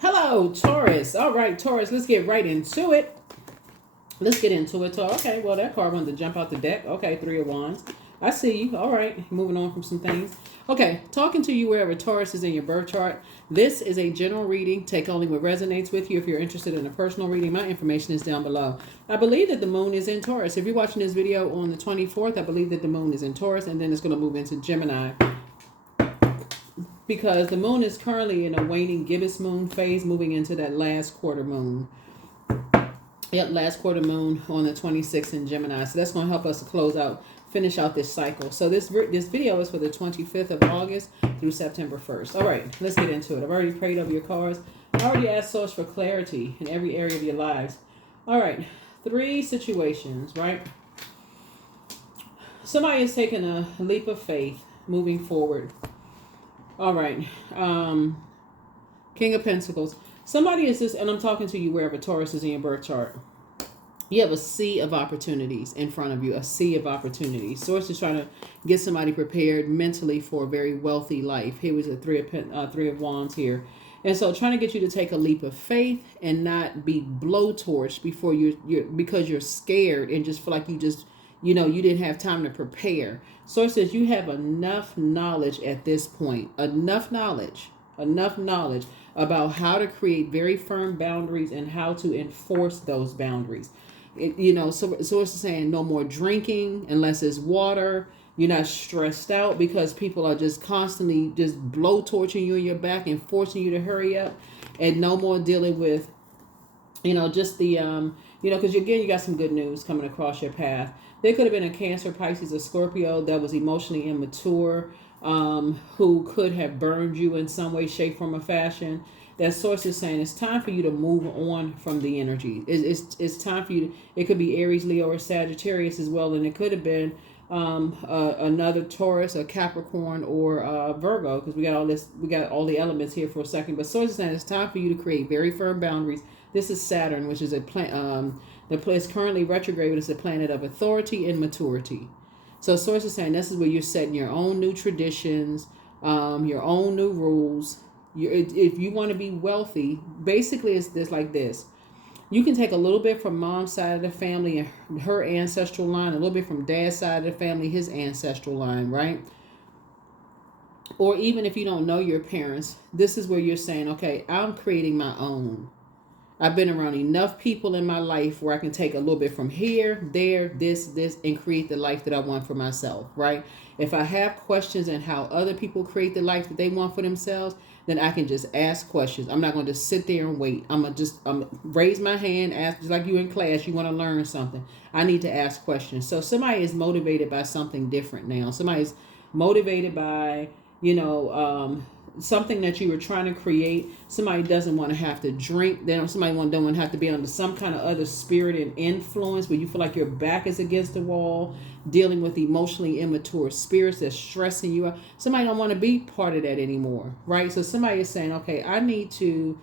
Hello, Taurus. All right, Taurus, let's get right into it. Let's get into it. Okay, well, that card wanted to jump out the deck. Okay, Three of Wands. I see you. All right, moving on from some things. Okay, talking to you wherever Taurus is in your birth chart. This is a general reading. Take only what resonates with you. If you're interested in a personal reading, my information is down below. I believe that the moon is in Taurus. If you're watching this video on the 24th, I believe that the moon is in Taurus, and then it's going to move into Gemini, because the moon is currently in a waning gibbous moon phase, moving into that last quarter moon. Yep, last quarter moon on the 26th in Gemini. So that's going to help us to close out, finish out this cycle. So this video is for the 25th of August through September 1st. All right, let's get into it. I've already prayed over your cards. I already asked Source for clarity in every area of your lives. All right, three situations, right? Somebody is taking a leap of faith, moving forward. All right, King of Pentacles. Somebody is just, and I'm talking to you wherever Taurus is in your birth chart. You have a sea of opportunities in front of you, a sea of opportunities. Source is trying to get somebody prepared mentally for a very wealthy life. Here was a three of Wands here. And so trying to get you to take a leap of faith and not be blowtorched before because you're scared and just feel like you just, you didn't have time to prepare. Source says you have enough knowledge at this point, enough knowledge about how to create very firm boundaries and how to enforce those boundaries. So it's saying no more drinking unless it's water. You're not stressed out because people are just constantly just blow torching you in your back and forcing you to hurry up, and no more dealing with, just the, because again, you got some good news coming across your path. There could have been a Cancer, Pisces, or Scorpio that was emotionally immature, who could have burned you in some way, shape, form, or fashion. That Source is saying it's time for you to move on from the energy. It's time for you to, it could be Aries, Leo, or Sagittarius as well, and it could have been another Taurus, a Capricorn, or Virgo, because we got all the elements here for a second. But Source is saying it's time for you to create very firm boundaries. This is Saturn, which is a the place currently retrograde, but it's a planet of authority and maturity. So Source is saying this is where you're setting your own new traditions, your own new rules. If you want to be wealthy, basically it's like this. You can take a little bit from mom's side of the family and her ancestral line, a little bit from dad's side of the family, his ancestral line, right? Or even if you don't know your parents, this is where you're saying, okay, I'm creating my own. I've been around enough people in my life where I can take a little bit from here, there, this, and create the life that I want for myself, right? If I have questions on how other people create the life that they want for themselves, then I can just ask questions. I'm not going to just sit there and wait. I'm going to raise my hand, ask, just like you in class, you want to learn something. I need to ask questions. So somebody is motivated by something different now. Somebody's motivated by, something that you were trying to create. Somebody doesn't want to have to drink. Somebody don't want to have to be under some kind of other spirit and influence where you feel like your back is against the wall, dealing with emotionally immature spirits that's stressing you out. Somebody don't want to be part of that anymore, right? So somebody is saying, okay, I need to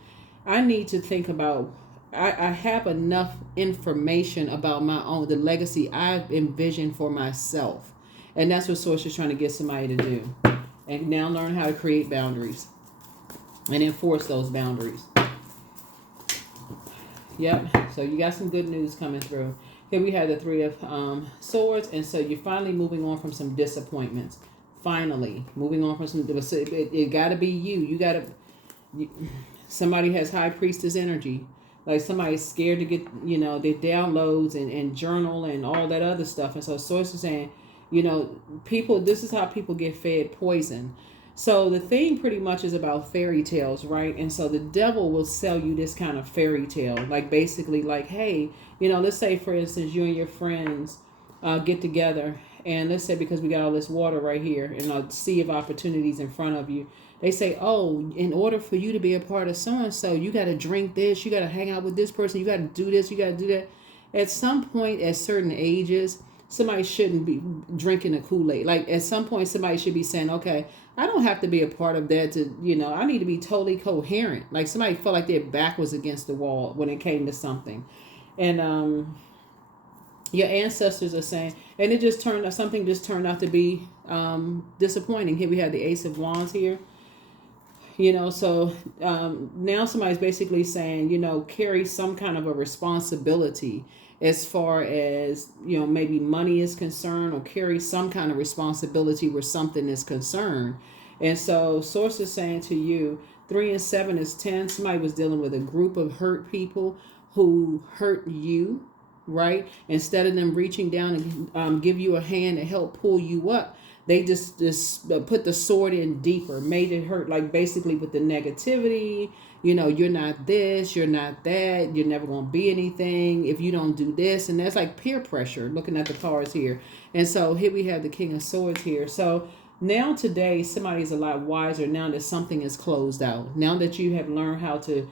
think about, I have enough information about my own, the legacy I've envisioned for myself. And that's what Source is trying to get somebody to do. And now learn how to create boundaries and enforce those boundaries. Yep. So you got some good news coming through. Here we have the Three of Swords. And so you're finally moving on from some disappointments. Finally. Moving on from some... It got to be you. You got to... Somebody has High Priestess energy. Like somebody's scared to get, their downloads and journal and all that other stuff. And so Source is saying... people, this is how people get fed poison. So the thing pretty much is about fairy tales, right? And so the devil will sell you this kind of fairy tale. Like basically like, hey, let's say for instance, you and your friends get together, and let's say because we got all this water right here and a sea of opportunities in front of you, they say, oh, in order for you to be a part of so-and-so, you got to drink this, you got to hang out with this person, you got to do this, you got to do that. At some point, at certain ages, somebody shouldn't be drinking the Kool-Aid. Like at some point, somebody should be saying, okay, I don't have to be a part of that to, I need to be totally coherent. Like somebody felt like their back was against the wall when it came to something. And your ancestors are saying, and something just turned out to be disappointing. Here we have the Ace of Wands here. So now somebody's basically saying, carry some kind of a responsibility as far as, maybe money is concerned, or carry some kind of responsibility where something is concerned. And so source is saying to you, 3 and 7 is 10. Somebody was dealing with a group of hurt people who hurt you, right? Instead of them reaching down and give you a hand to help pull you up, they just put the sword in deeper, made it hurt, like basically with the negativity. You're not this, you're not that, you're never going to be anything if you don't do this. And that's like peer pressure, looking at the cards here. And so here we have the King of Swords here. So now today, somebody's a lot wiser now that something is closed out. Now that you have learned how to,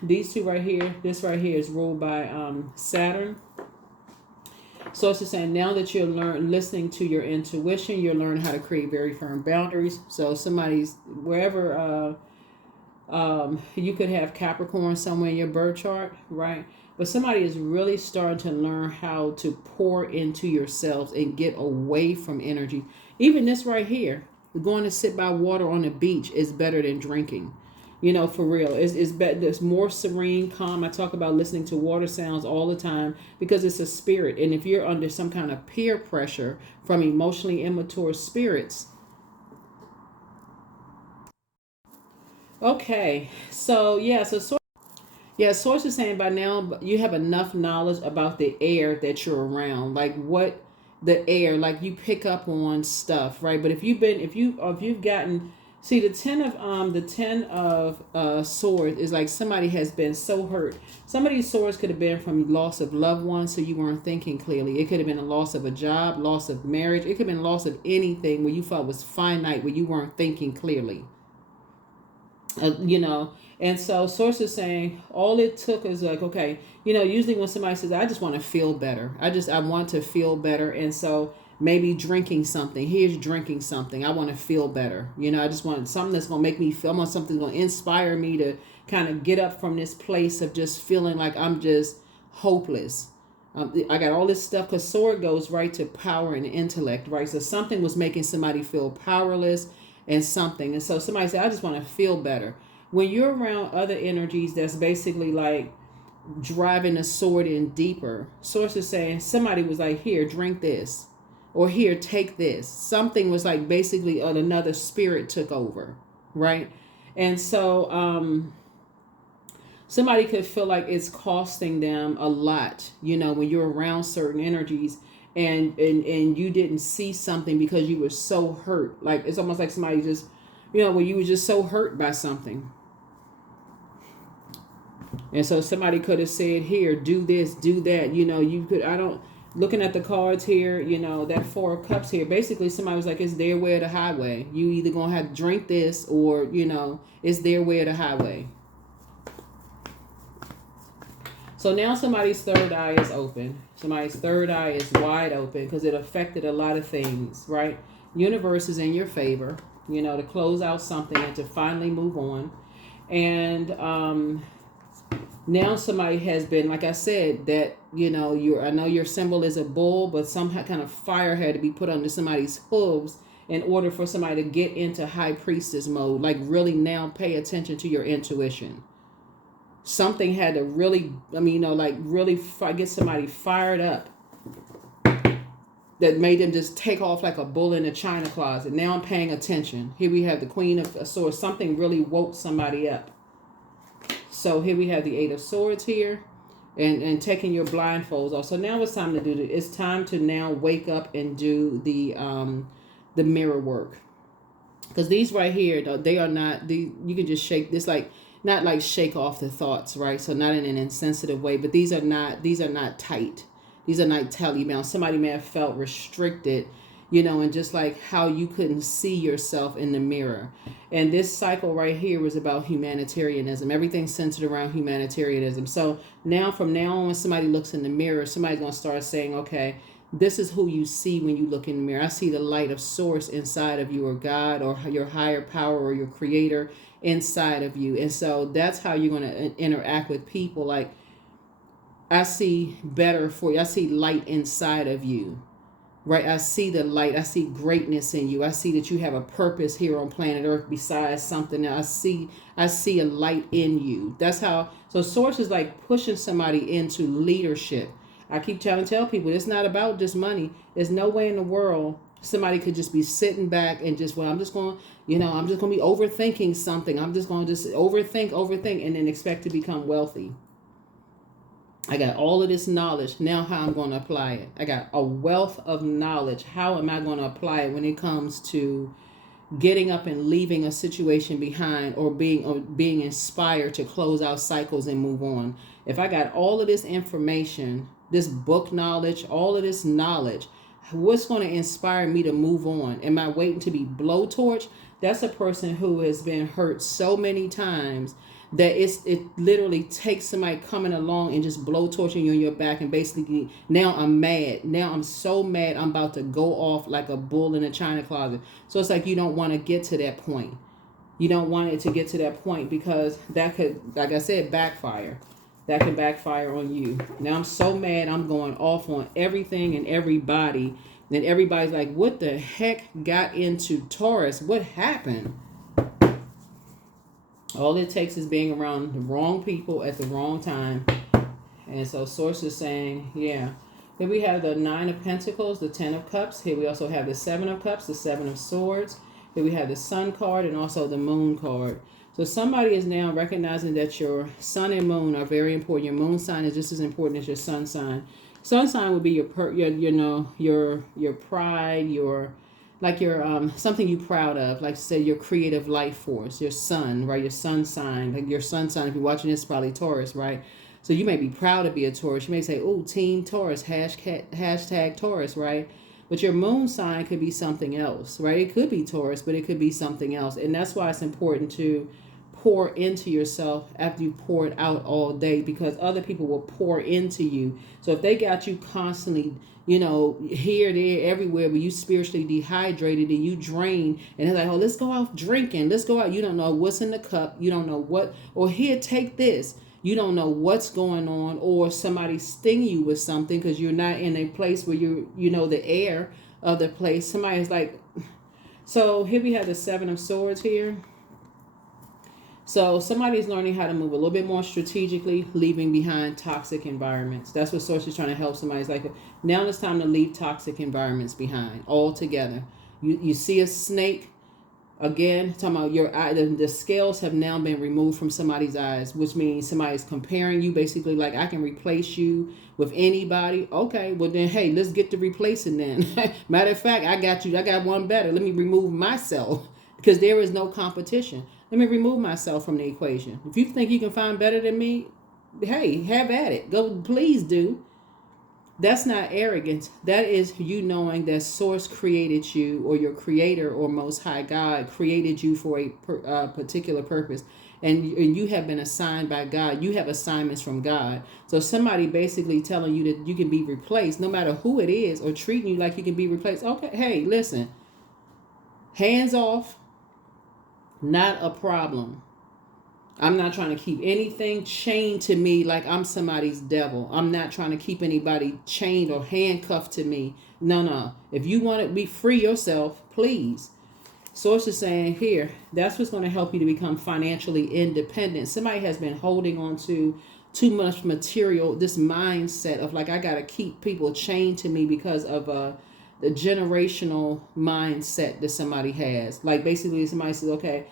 these two right here, this right here is ruled by Saturn. So it's just saying now that you're listening to your intuition, you're learning how to create very firm boundaries. So somebody's wherever you could have Capricorn somewhere in your birth chart, right? But somebody is really starting to learn how to pour into yourselves and get away from energy. Even this right here, going to sit by water on the beach is better than drinking. For real, it's better. It's more serene, calm. I talk about listening to water sounds all the time because it's a spirit. And if you're under some kind of peer pressure from emotionally immature spirits. Okay, so source is saying by now you have enough knowledge about the air that you're around, like what the air, like you pick up on stuff, right? But if you've gotten, see, the 10 of swords is like somebody has been so hurt. Some of these swords could have been from loss of loved ones, so you weren't thinking clearly. It could have been a loss of a job, loss of marriage. It could have been loss of anything where you felt was finite, where you weren't thinking clearly. And so source is saying all it took is like, okay, usually when somebody says, I just want to feel better, I want to feel better. And so maybe drinking something, here's drinking something. I want to feel better. I just want something that's going to make me feel, I want something that's going to inspire me to kind of get up from this place of just feeling like I'm just hopeless. I got all this stuff because sword goes right to power and intellect, right? So something was making somebody feel powerless and something. And so somebody said, I just want to feel better. When you're around other energies, that's basically like driving a sword in deeper. Source is saying somebody was like, here, drink this, or here, take this. Something was like basically another spirit took over, right? And so somebody could feel like it's costing them a lot, when you're around certain energies. And you didn't see something because you were so hurt. Like it's almost like somebody just, when you were just so hurt by something. And so somebody could have said, here, do this, do that. Looking at the cards here, that 4 of Cups here, basically somebody was like, it's their way or the highway. You either going to have to drink this or, it's their way or the highway. So now somebody's third eye is open. Somebody's third eye is wide open because it affected a lot of things, right? Universe is in your favor, to close out something and to finally move on. And now somebody has been, like I said, that, I know your symbol is a bull, but some kind of fire had to be put under somebody's hooves in order for somebody to get into high priestess mode. Like really now pay attention to your intuition. Something had to really, really get somebody fired up that made them just take off like a bull in a china closet. Now I'm paying attention. Here we have the Queen of Swords. Something really woke somebody up. So here we have the 8 of Swords here and taking your blindfolds off. So now it's time to do it. It's time to now wake up and do the mirror work. Because these right here, they are not, you can just shake this not like shake off the thoughts, right? So not in an insensitive way, but these are not tight. These are not tightly bound. Somebody may have felt restricted, and just like how you couldn't see yourself in the mirror. And this cycle right here was about humanitarianism. Everything's centered around humanitarianism. So now, from now on, when somebody looks in the mirror, somebody's going to start saying, okay, this is who you see when you look in the mirror. I see the light of source inside of you, or God, or your higher power, or your creator inside of you. And so that's how you're going to interact with people. Like, I see better for you. I see light inside of you, right? I see the light. I see greatness in you. I see that you have a purpose here on planet Earth besides something else. I see a light in you. That's how. So source is like pushing somebody into leadership. I keep trying to tell people it's not about just money. There's no way in the world somebody could just be sitting back and just, well, I'm just going, I'm just going to be overthinking something. I'm just going to just overthink, and then expect to become wealthy. I got all of this knowledge. Now how I'm going to apply it. I got a wealth of knowledge. How am I going to apply it when it comes to getting up and leaving a situation behind, or being inspired to close out cycles and move on? If I got all of this information, this book knowledge, all of this knowledge, what's going to inspire me to move on? Am I waiting to be blowtorched? That's a person who has been hurt so many times that it literally takes somebody coming along and just blowtorching you on your back, and basically, now I'm mad. Now I'm so mad I'm about to go off like a bull in a china closet. So it's like you don't want to get to that point. You don't want it to get to that point, because that could, like I said, backfire. That can backfire on you. Now I'm so mad I'm going off on everything and everybody. Then everybody's like, what the heck got into Taurus? What happened? All it takes is being around the wrong people at the wrong time. And so source is saying, yeah. Then we have the 9 of Pentacles, the 10 of Cups. Here we also have the 7 of Cups, the 7 of Swords. Here we have the Sun card and also the Moon card. So somebody is now recognizing that your Sun and Moon are very important. Your Moon sign is just as important as your Sun sign. Sun sign would be your pride, your something you proud of, like say your creative life force, your sun, right? Your sun sign, like your sun sign. If you're watching this, probably Taurus, right? So you may be proud to be a Taurus. You may say, "Oh, Team Taurus, hashtag Taurus," right? But your moon sign could be something else, right? It could be Taurus, but it could be something else, and that's why it's important to pour into yourself after you pour it out all day, because other people will pour into you. So if they got you constantly, here, there, everywhere, but you spiritually dehydrated and you drain, and they're like, oh, let's go out drinking. Let's go out. You don't know what's in the cup. You don't know what, or here, take this. You don't know what's going on, or somebody sting you with something because you're not in a place where the air of the place. Somebody's like, so here we have the 7 of Swords here. So somebody's learning how to move a little bit more strategically, leaving behind toxic environments. That's what Source is trying to help somebody. It's like, now it's time to leave toxic environments behind altogether. You see a snake, again, talking about your eye, the scales have now been removed from somebody's eyes, which means somebody's comparing you, basically like, I can replace you with anybody. Okay, well then, hey, let's get to replacing then. Matter of fact, I got one better. Let me remove myself, because there is no competition. Let me remove myself from the equation. If you think you can find better than me, hey, have at it. Go, please do. That's not arrogance. That is you knowing that Source created you, or your creator or Most High God created you for a particular purpose. And you have been assigned by God. You have assignments from God. So somebody basically telling you that you can be replaced, no matter who it is, or treating you like you can be replaced. Okay, hey, listen. Hands off. Not a problem. I'm not trying to keep anything chained to me like I'm somebody's devil. I'm not trying to keep anybody chained or handcuffed to me. No. If you want to be free yourself, please. Source is saying here, that's what's going to help you to become financially independent. Somebody has been holding on to too much material, this mindset of like, I got to keep people chained to me because of the generational mindset that somebody has. Like basically somebody says, okay,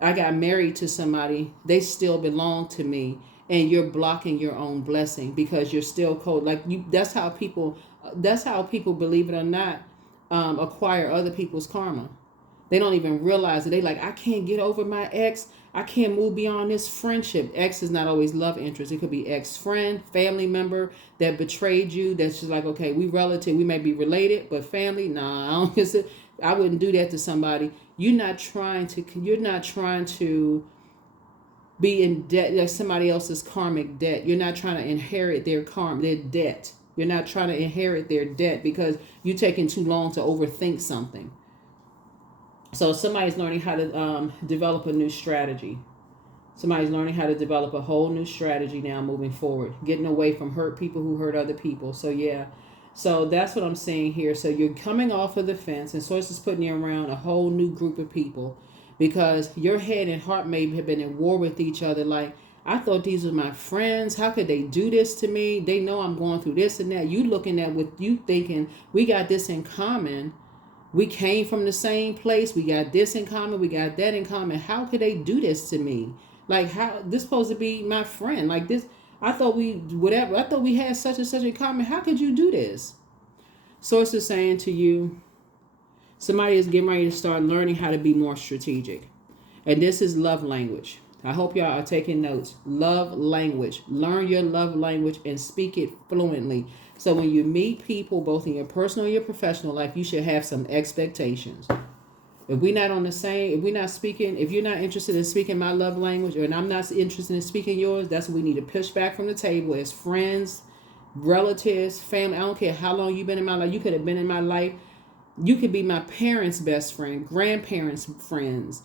I got married to somebody, they still belong to me, and you're blocking your own blessing because you're still cold. Like that's how people, believe it or not, acquire other people's karma. They don't even realize it. They like, I can't get over my ex. I can't move beyond this friendship. Ex is not always love interest. It could be ex-friend, family member that betrayed you. That's just like, okay, we relative. We may be related, but family, nah, I wouldn't do that to somebody. You're not trying to be in debt, like somebody else's karmic debt. You're not trying to inherit their karma, their debt. You're not trying to inherit their debt because you're taking too long to overthink something. So somebody's learning how to develop a new strategy. Somebody's learning how to develop a whole new strategy now moving forward. Getting away from hurt people who hurt other people. So yeah, So that's what I'm saying here. So you're coming off of the fence, and Source is putting you around a whole new group of people because your head and heart may have been in war with each other. Like, I thought these were my friends. How could they do this to me? They know I'm going through this and that. You looking at what you thinking, we got this in common. We came from the same place. We got this in common. We got that in common. How could they do this to me? Like, how this supposed to be my friend? Like this, I thought we had such and such in common. How could you do this? Source is saying to you, somebody is getting ready to start learning how to be more strategic. And this is love language. I hope y'all are taking notes. Love language. Learn your love language and speak it fluently. So when you meet people, both in your personal and your professional life, you should have some expectations. If we're not on the same, if we're not speaking, if you're not interested in speaking my love language, and I'm not interested in speaking yours, that's what we need to push back from the table as friends, relatives, family. I don't care how long you've been in my life. You could have been in my life. You could be my parents' best friend, grandparents' friends,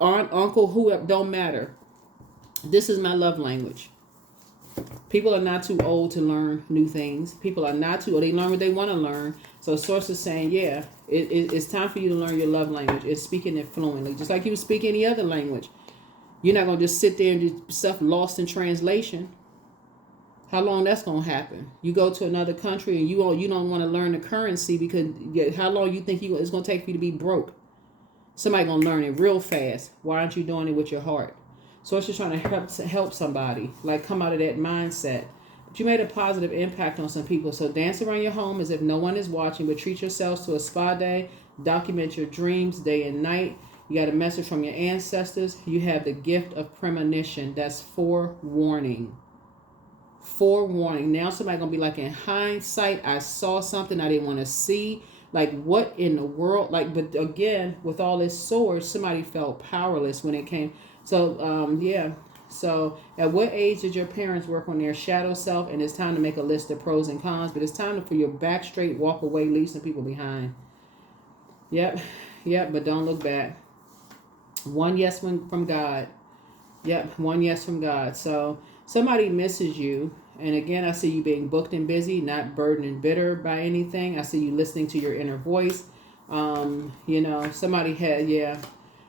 aunt, uncle, whoever, don't matter. This is my love language. People are not too old to learn new things. People are not too old. They learn what they want to learn. So Source is saying, yeah, it's time for you to learn your love language. It's speaking it fluently. Just like you would speak any other language. You're not going to just sit there and do stuff lost in translation. How long that's going to happen? You go to another country and you don't want to learn the currency because how long you think it's going to take for you to be broke? Somebody going to learn it real fast. Why aren't you doing it with your heart? So it's just trying to help somebody, like come out of that mindset. But you made a positive impact on some people. So dance around your home as if no one is watching, but treat yourselves to a spa day. Document your dreams day and night. You got a message from your ancestors. You have the gift of premonition. That's forewarning. Forewarning. Now somebody going to be like, in hindsight, I saw something I didn't want to see. Like, what in the world? Like, but again, with all this swords, somebody felt powerless when it came. So, yeah. So, at what age did your parents work on their shadow self? And it's time to make a list of pros and cons. But it's time for your back straight, walk away, leave some people behind. Yep. Yep. But don't look back. One yes from God. Yep. One yes from God. So, somebody misses you. And again, I see you being booked and busy, not burdened and bitter by anything. I see you listening to your inner voice.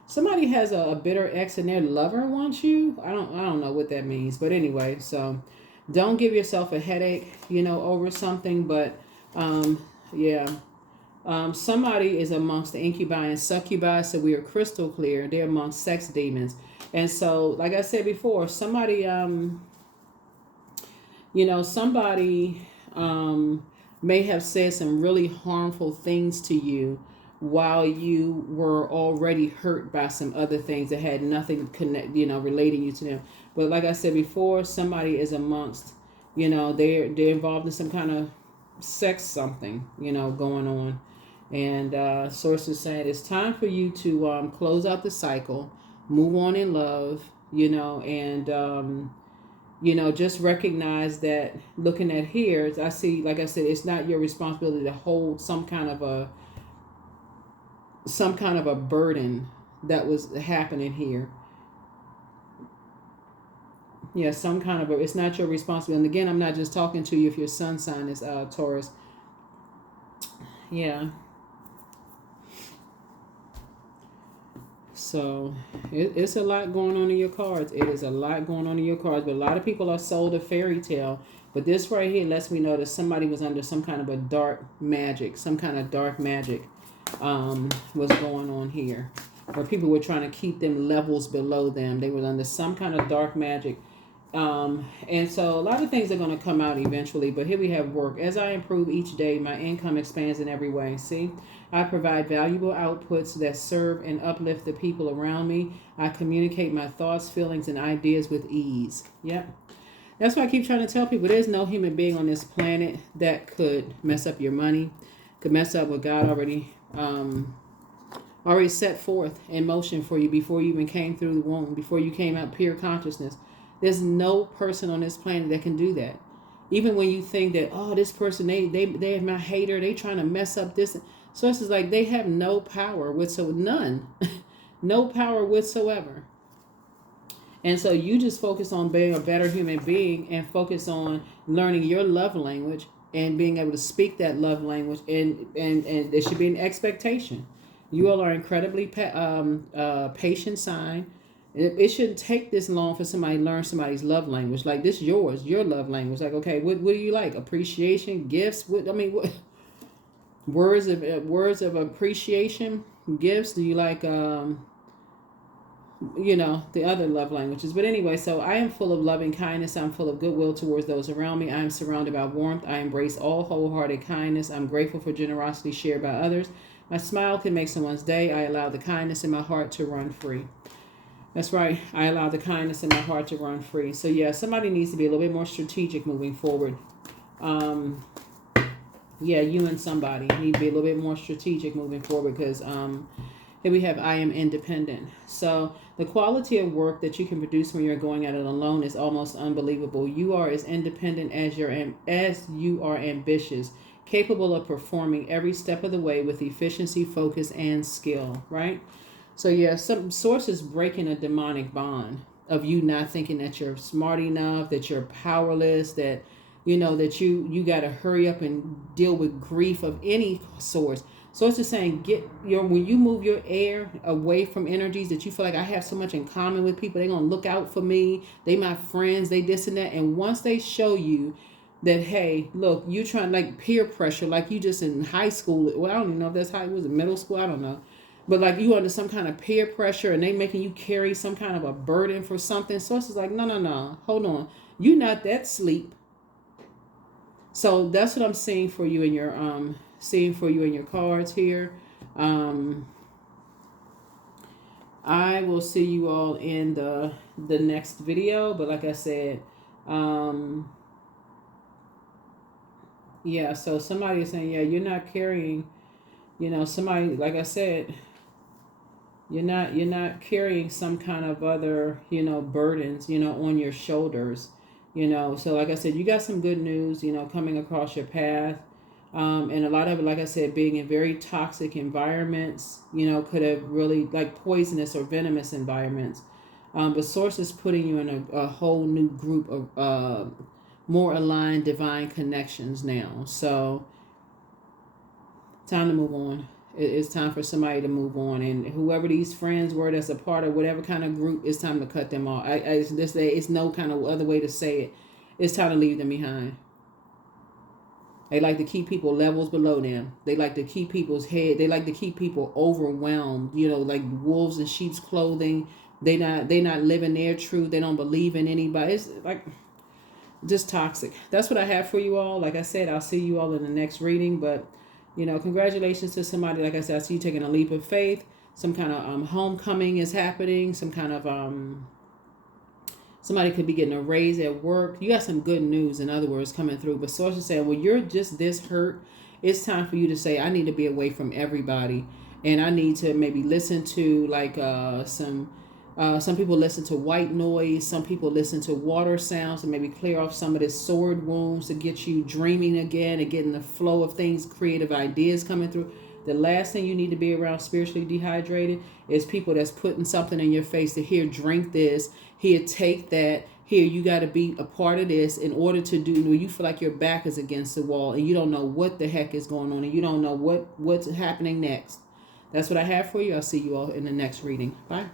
Somebody has a bitter ex and their lover wants you. I don't know what that means. But anyway, so don't give yourself a headache, over something. But somebody is amongst the incubi and succubi. So we are crystal clear. They're amongst sex demons. And so, like I said before, somebody may have said some really harmful things to you while you were already hurt by some other things that had nothing relating you to them. But like I said before, somebody is amongst, they're involved in some kind of sex something, going on. And sources saying it's time for you to close out the cycle, move on in love, and just recognize that looking at here, I see, like I said, it's not your responsibility to hold some kind of a burden that was happening here. Yeah, it's not your responsibility. And again, I'm not just talking to you if your sun sign is Taurus. Yeah. So it's a lot going on in your cards. It is a lot going on in your cards. But a lot of people are sold a fairy tale. But this right here lets me know that somebody was under some kind of a dark magic. Some kind of dark magic was going on here. Or people were trying to keep them levels below them. They were under some kind of dark magic. And so a lot of things are going to come out eventually. But here we have work. As I improve each day, my income expands in every way. See? I provide valuable outputs that serve and uplift the people around me. I communicate my thoughts, feelings, and ideas with ease. Yep. That's why I keep trying to tell people there's no human being on this planet that could mess up your money, could mess up what God already set forth in motion for you before you even came through the womb, before you came out pure consciousness. There's no person on this planet that can do that. Even when you think that, oh, this person, they're my hater, they trying to mess up this. So it's like they have no power whatsoever, none, no power whatsoever. And so you just focus on being a better human being and focus on learning your love language, and being able to speak that love language, and there should be an expectation. You all are incredibly patient sign. It shouldn't take this long for somebody to learn somebody's love language. Like, this yours, your love language. Like, okay, what do you like? Appreciation, gifts. What words of appreciation, gifts. Do you like the other love languages? But anyway, so I am full of loving kindness. I'm full of goodwill towards those around me. I am surrounded by warmth. I embrace all wholehearted kindness. I'm grateful for generosity shared by others. My smile can make someone's day. I allow the kindness in my heart to run free. That's right. I allow the kindness in my heart to run free. So yeah, somebody needs to be a little bit more strategic moving forward. You and somebody need to be a little bit more strategic moving forward, because here we have I am independent. So the quality of work that you can produce when you're going at it alone is almost unbelievable. You are as independent as you are ambitious, capable of performing every step of the way with efficiency, focus, and skill, right? So yeah, some sources breaking a demonic bond of you not thinking that you're smart enough, that you're powerless, that that you got to hurry up and deal with grief of any source. So it's just saying, when you move your air away from energies that you feel like, I have so much in common with people, they're gonna look out for me, they my friends, they this and that. And once they show you that, hey, look, you trying, like peer pressure, like you just in high school. Well, I don't even know if that's how it was in middle school. I don't know. But like you under some kind of peer pressure and they making you carry some kind of a burden for something. So it's just like, no, hold on. You not that sleep. So that's what I'm seeing for you in your cards here. I will see you all in the next video. But like I said, so somebody is saying, you're not carrying, somebody, like I said, you're not carrying some kind of other, burdens, on your shoulders, So like I said, you got some good news, coming across your path. And a lot of it, like I said, being in very toxic environments, could have really, like poisonous or venomous environments. But Source is putting you in a whole new group of more aligned divine connections now. So time to move on. It's time for somebody to move on. And whoever these friends were that's a part of whatever kind of group, it's time to cut them off. It's no kind of other way to say it. It's time to leave them behind. They like to keep people levels below them. They like to keep people's head. They like to keep people overwhelmed, like wolves in sheep's clothing. They not living their truth. They don't believe in anybody. It's like just toxic. That's what I have for you all. Like I said, I'll see you all in the next reading. But, congratulations to somebody. Like I said, I see you taking a leap of faith. Some kind of homecoming is happening. Some kind of somebody could be getting a raise at work. You got some good news, in other words, coming through. But Source is saying, well, you're just this hurt. It's time for you to say, I need to be away from everybody. And I need to maybe listen to like some people listen to white noise. Some people listen to water sounds to maybe clear off some of this sword wounds to get you dreaming again and getting the flow of things, creative ideas coming through. The last thing you need to be around spiritually dehydrated is people that's putting something in your face to here, drink this, here, take that, here, you got to be a part of this in order to do, when you feel like your back is against the wall and you don't know what the heck is going on and you don't know what's happening next. That's what I have for you. I'll see you all in the next reading. Bye.